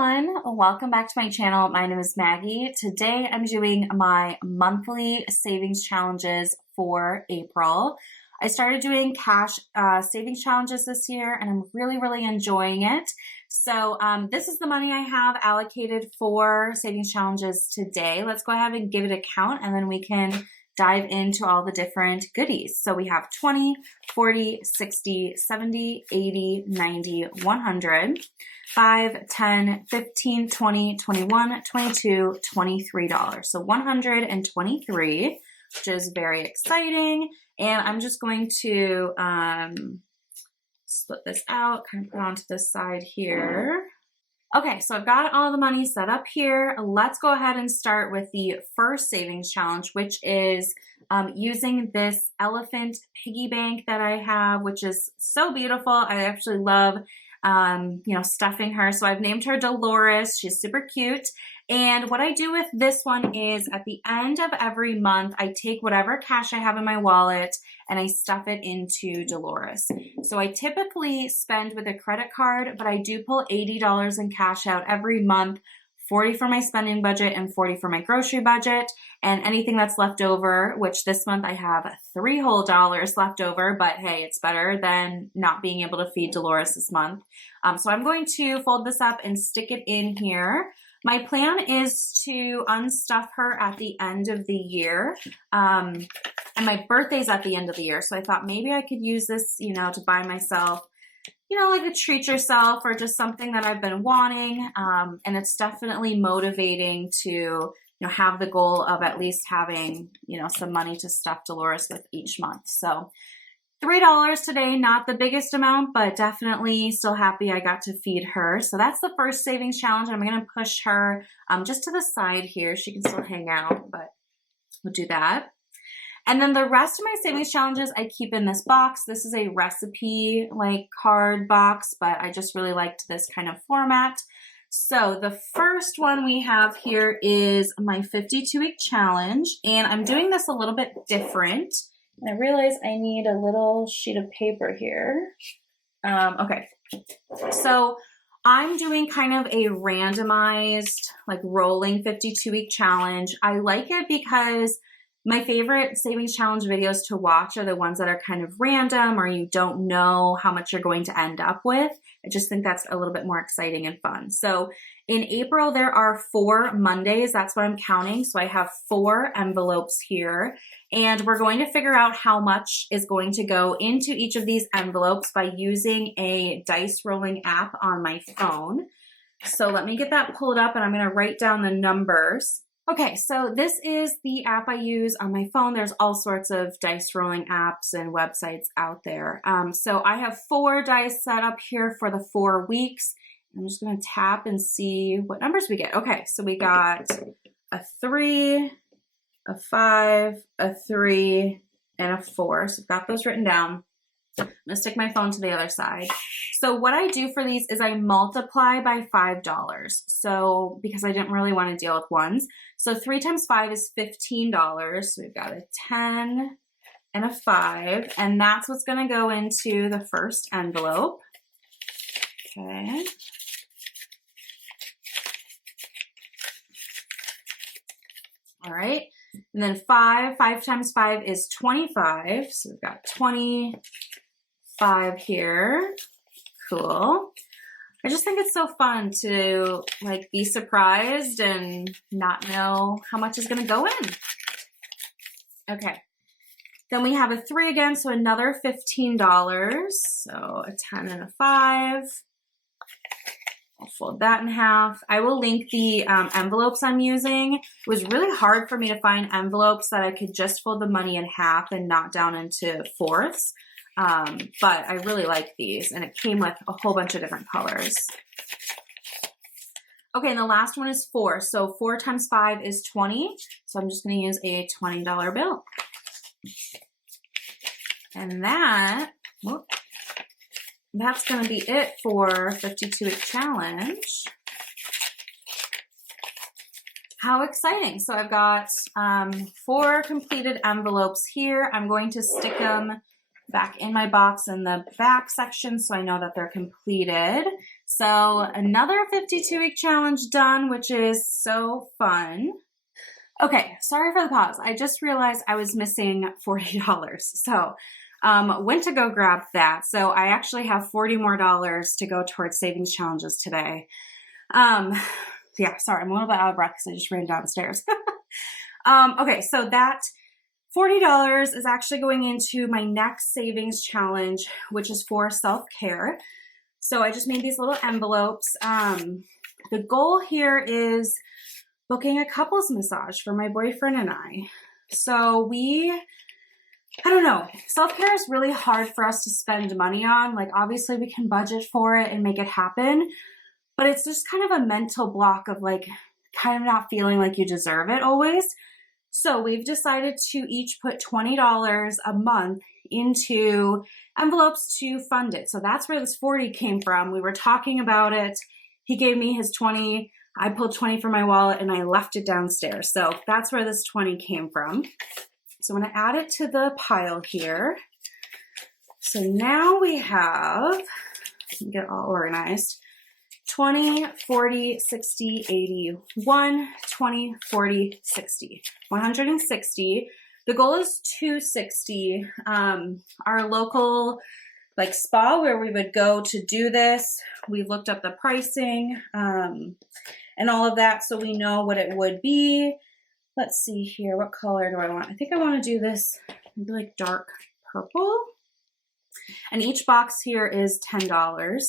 everyone, welcome back to my channel. My name is Maggie. Today I'm doing my monthly savings challenges for April. I started doing cash savings challenges this year and I'm really enjoying it. So this is the money I have allocated for savings challenges today. Let's go ahead and give it a count and then we can dive into all the different goodies. So we have 20, 40, 60, 70, 80, 90, 100, 5, 10, 15, 20, 21, 22, $23. So 123, which is very exciting. And I'm just going to split this out, kind of put it onto this side here. Okay, so I've got all the money set up here. Let's go ahead and start with the first savings challenge, which is using this elephant piggy bank that I have, which is so beautiful. I actually love, stuffing her. So I've named her Dolores. She's super cute. And what I do with this one is at the end of every month, I take whatever cash I have in my wallet and I stuff it into Dolores. So I typically spend with a credit card, but I do pull $80 in cash out every month, 40 for my spending budget and 40 for my grocery budget. And anything that's left over, which this month I have $3 whole left over, but hey, it's better than not being able to feed Dolores this month. So I'm going to fold this up and stick it in here. My plan is to unstuff her at the end of the year. And my birthday's at the end of the year. So I thought maybe I could use this, to buy myself, like a treat yourself or just something that I've been wanting. And it's definitely motivating to, have the goal of at least having, some money to stuff Dolores with each month. So $3 today, not the biggest amount, but definitely still happy I got to feed her. So that's the first savings challenge. I'm going to push her just to the side here. She can still hang out, but we'll do that. And then the rest of my savings challenges I keep in this box. This is a recipe card box, but I just really liked this kind of format. So the first one we have here is my 52-week challenge, and I'm doing this a little bit different. And I realize I need a little sheet of paper here. Okay, so I'm doing kind of a randomized, rolling 52-week challenge. I like it because my favorite savings challenge videos to watch are the ones that are kind of random or you don't know how much you're going to end up with. I just think that's a little bit more exciting and fun. So in April, there are 4 Mondays. That's what I'm counting. So I have 4 envelopes here. And we're going to figure out how much is going to go into each of these envelopes by using a dice rolling app on my phone. So let me get that pulled up and I'm going to write down the numbers. Okay, so this is the app I use on my phone. There's all sorts of dice rolling apps and websites out there. So I have 4 dice set up here for the 4 weeks. I'm just going to tap and see what numbers we get. Okay, so we got a 3, a 5, a 3, and a 4. So I've got those written down. I'm going to stick my phone to the other side. So what I do for these is I multiply by $5. So because I didn't really want to deal with ones. So 3 times 5 is $15. So we've got a 10 and a 5. And that's what's going to go into the first envelope. Okay. All right. And then 5 times 5 is 25. So we've got 25 here. Cool. I just think it's so fun to be surprised and not know how much is going to go in. Okay. Then we have a 3 again, so another $15. So a 10 and a 5. I'll fold that in half. I will link the envelopes I'm using. It was really hard for me to find envelopes that I could just fold the money in half and not down into fourths. But I really like these, and it came with a whole bunch of different colors. Okay, and the last one is 4. So 4 times 5 is 20. So I'm just going to use a $20 bill. And that's going to be it for 52-week challenge. How exciting. So I've got 4 completed envelopes here. I'm going to stick them back in my box in the back section so I know that they're completed. So another 52-week challenge done, which is so fun. Okay, sorry for the pause. I just realized I was missing $40. So went to go grab that. So I actually have $40 more to go towards savings challenges today. Yeah, sorry, I'm a little bit out of breath because I just ran downstairs. Okay, so that $40 is actually going into my next savings challenge, which is for self-care. So I just made these little envelopes. The goal here is booking a couples massage for my boyfriend and I. So I don't know, self-care is really hard for us to spend money on. Like, obviously we can budget for it and make it happen, but it's just kind of a mental block of like kind of not feeling like you deserve it always. So we've decided to each put $20 a month into envelopes to fund it. So that's where this 40 came from. We were talking about it. He gave me his 20. I pulled 20 from my wallet and I left it downstairs. So that's where this 20 came from. So I'm going to add it to the pile here. So now we have, let me get all organized, 20, 40, 60, 80, 1, 20, 40, 60, 160. The goal is 260. Our local like spa where we would go to do this, we looked up the pricing and all of that so we know what it would be. Let's see here, what color do I want? I think I want to do this maybe like dark purple. And each box here is $10.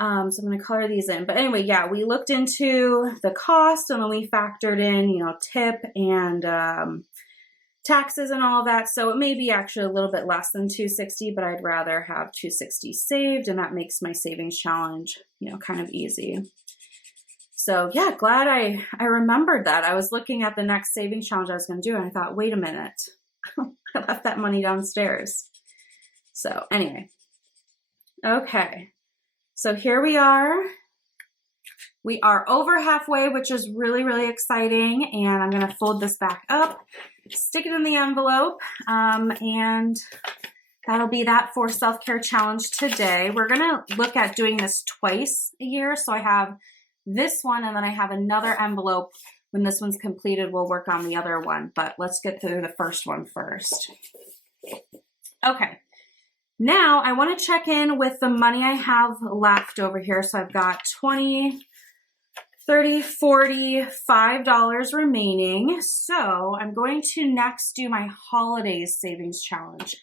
So I'm going to color these in. But anyway, yeah, we looked into the cost and then we factored in, you know, tip and taxes and all of that. So it may be actually a little bit less than 260, but I'd rather have 260 saved, and that makes my savings challenge, you know, kind of easy. So yeah, glad I remembered that. I was looking at the next savings challenge I was going to do and I thought, wait a minute, I left that money downstairs. So anyway, okay. So here we are. We are over halfway, which is really, really exciting. And I'm going to fold this back up, stick it in the envelope, and that'll be that for self-care challenge today. We're going to look at doing this twice a year. So I have this one and then I have another envelope. When this one's completed, we'll work on the other one, but let's get through the first one first. Okay. Now I want to check in with the money I have left over here. So I've got 20, 30, 40, $5 remaining. So I'm going to next do my holidays savings challenge.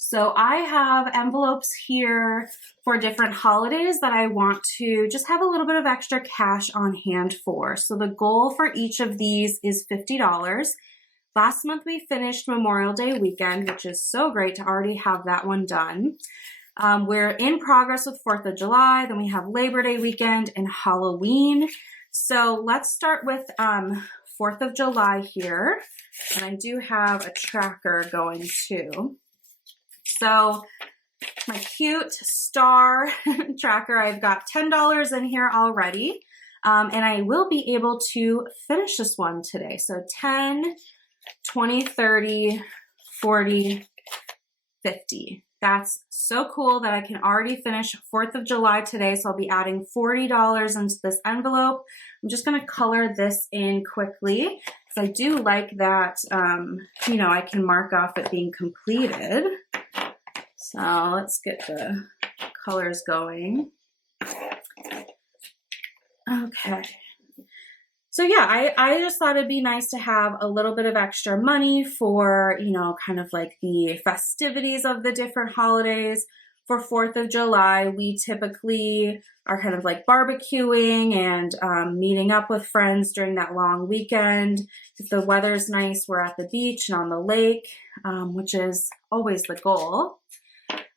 So I have envelopes here for different holidays that I want to just have a little bit of extra cash on hand for. So the goal for each of these is $50. Last month we finished Memorial Day weekend, which is so great to already have that one done. We're in progress with 4th of July, then we have Labor Day weekend and Halloween. So let's start with 4th of July here. And I do have a tracker going too. So my cute star tracker, I've got $10 in here already. And I will be able to finish this one today. So 10, 20, 30, 40, 50. That's so cool that I can already finish 4th of July today. So I'll be adding $40 into this envelope. I'm just going to color this in quickly because I do like that, you know, I can mark off it being completed. So let's get the colors going. Okay. So yeah, I just thought it'd be nice to have a little bit of extra money for, you know, kind of like the festivities of the different holidays. For 4th of July, we typically are kind of like barbecuing and meeting up with friends during that long weekend. If the weather's nice, we're at the beach and on the lake, which is always the goal.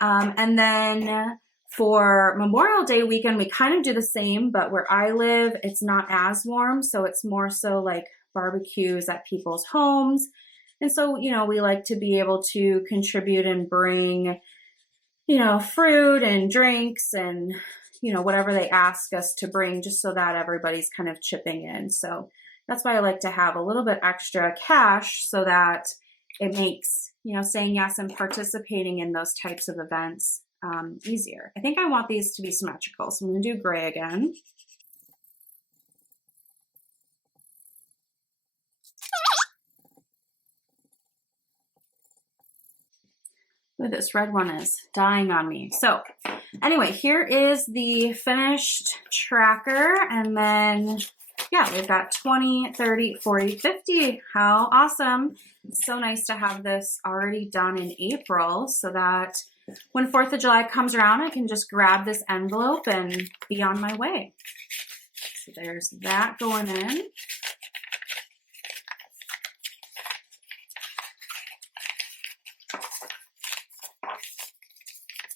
And then for Memorial Day weekend, we kind of do the same, but where I live, it's not as warm. So it's more so like barbecues at people's homes. And so, you know, we like to be able to contribute and bring, you know, fruit and drinks and, you know, whatever they ask us to bring, just so that everybody's kind of chipping in. So that's why I like to have a little bit extra cash so that it makes, you know, saying yes and participating in those types of events easier. I think I want these to be symmetrical, so I'm gonna do gray again. Ooh, this red one is dying on me. So anyway, here is the finished tracker. And then, yeah, we've got 20, 30, 40, 50. How awesome. It's so nice to have this already done in April so that when 4th of July comes around, I can just grab this envelope and be on my way. So there's that going in.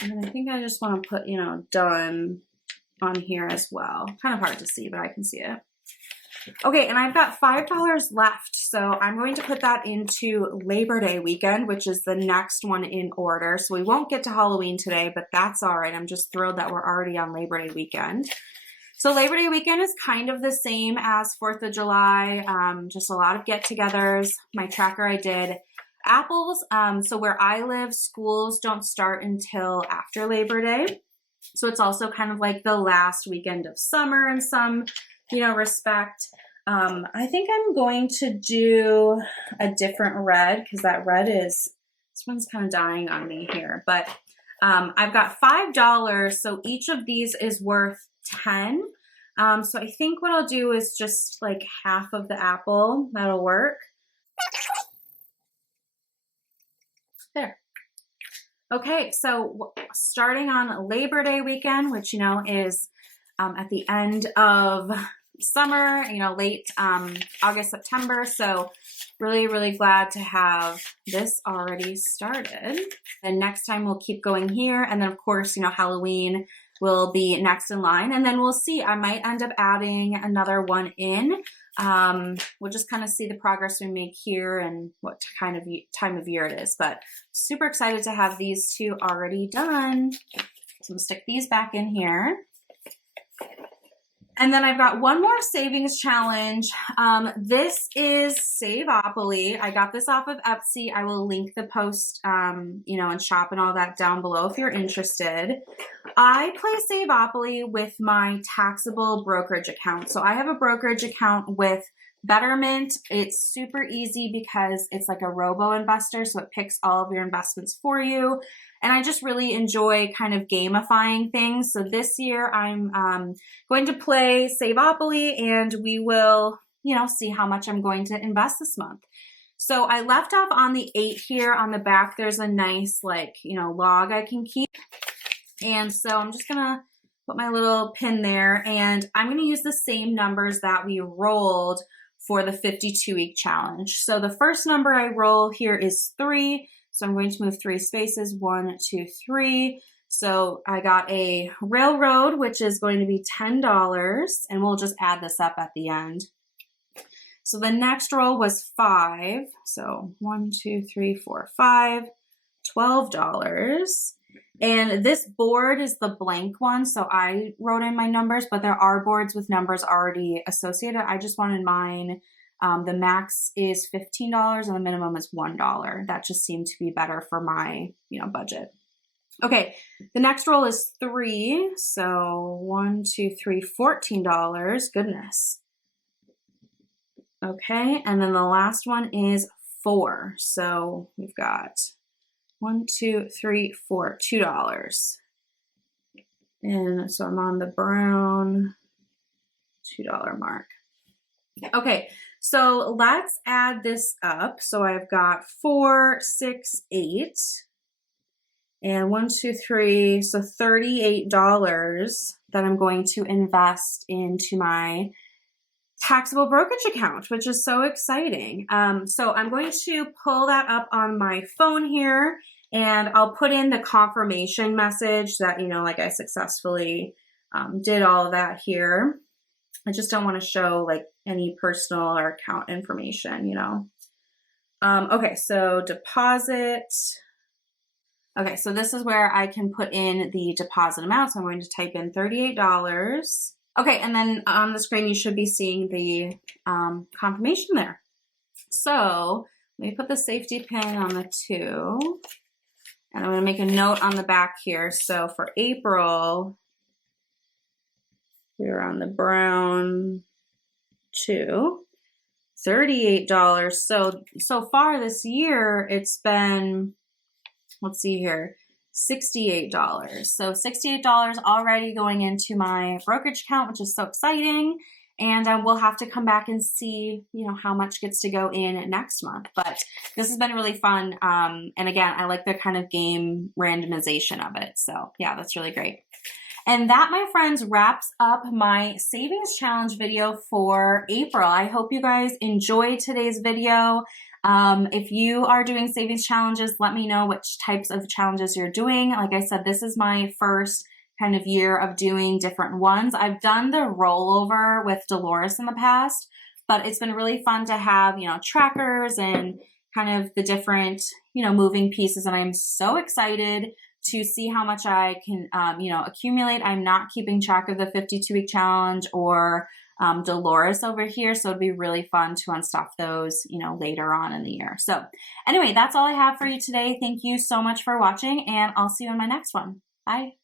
And I think I just want to put, you know, done on here as well. Kind of hard to see, but I can see it. Okay, and I've got $5 left. So I'm going to put that into Labor Day weekend, which is the next one in order. So we won't get to Halloween today, but that's all right. I'm just thrilled that we're already on Labor Day weekend. So Labor Day weekend is kind of the same as 4th of July, just a lot of get-togethers. My tracker I did apples. So where I live, schools don't start until after Labor Day. So it's also kind of like the last weekend of summer in some, you know, respect. I think I'm going to do a different red because that red is, this one's kind of dying on me here, but I've got $5. So each of these is worth 10. So I think what I'll do is just like half of the apple. That'll work. There. Okay, so starting on Labor Day weekend, which, you know, is at the end of summer, you know, late August, September. So really, really glad to have this already started. And next time we'll keep going here. And then of course, you know, Halloween will be next in line. And then we'll see, I might end up adding another one in. We'll just kind of see the progress we make here and what kind of time of year it is. But super excited to have these two already done. So we'll stick these back in here. And then I've got one more savings challenge. This is Saveopoly. I got this off of Etsy. I will link the post, you know, and shop and all that down below if you're interested. I play Saveopoly with my taxable brokerage account. So I have a brokerage account with Betterment. It's super easy because it's like a robo investor. So it picks all of your investments for you. And I just really enjoy kind of gamifying things. So this year I'm going to play Saveopoly and we will, you know, see how much I'm going to invest this month. So I left off on the 8 here on the back. There's a nice like, you know, log I can keep. And so I'm just gonna put my little pin there and I'm gonna use the same numbers that we rolled for the 52-week challenge. So the first number I roll here is 3. So I'm going to move 3 spaces, 1, 2, 3. So I got a railroad, which is going to be $10, and we'll just add this up at the end. So the next roll was 5. So 1, 2, 3, 4, 5, $12. And this board is the blank one. So I wrote in my numbers, but there are boards with numbers already associated. I just wanted mine. The max is $15 and the minimum is $1. That just seemed to be better for my, you know, budget. Okay, the next roll is 3. So 1, 2, 3, $14. Goodness. Okay, and then the last one is 4. So we've got 1, 2, 3, 4, $2. And so I'm on the brown $2 mark. Okay, so let's add this up. So I've got 4, 6, 8, and 1, 2, 3, so $38 that I'm going to invest into my taxable brokerage account, which is so exciting. So I'm going to pull that up on my phone here and I'll put in the confirmation message that, you know, like I successfully did all of that here. I just don't want to show like any personal or account information, you know. Okay, so deposit. Okay, so this is where I can put in the deposit amount. So I'm going to type in $38. Okay, and then on the screen, you should be seeing the confirmation there. So let me put the safety pin on the 2. And I'm going to make a note on the back here. So for April, we're on the brown 2, $38. So far this year, it's been, let's see here, $68. So $68 already going into my brokerage account, which is so exciting. And we'll have to come back and see, how much gets to go in next month. But this has been really fun. And again, I like the kind of game randomization of it. So yeah, that's really great. And that, my friends, wraps up my savings challenge video for April. I hope you guys enjoyed today's video. If you are doing savings challenges, let me know which types of challenges you're doing. Like I said, this is my first kind of year of doing different ones. I've done the rollover with Dolores in the past, but it's been really fun to have, trackers and kind of the different, moving pieces. And I'm so excited to see how much I can, accumulate. I'm not keeping track of the 52-week challenge or Dolores over here. So it'd be really fun to unstuff those, later on in the year. So anyway, that's all I have for you today. Thank you so much for watching, and I'll see you in my next one. Bye.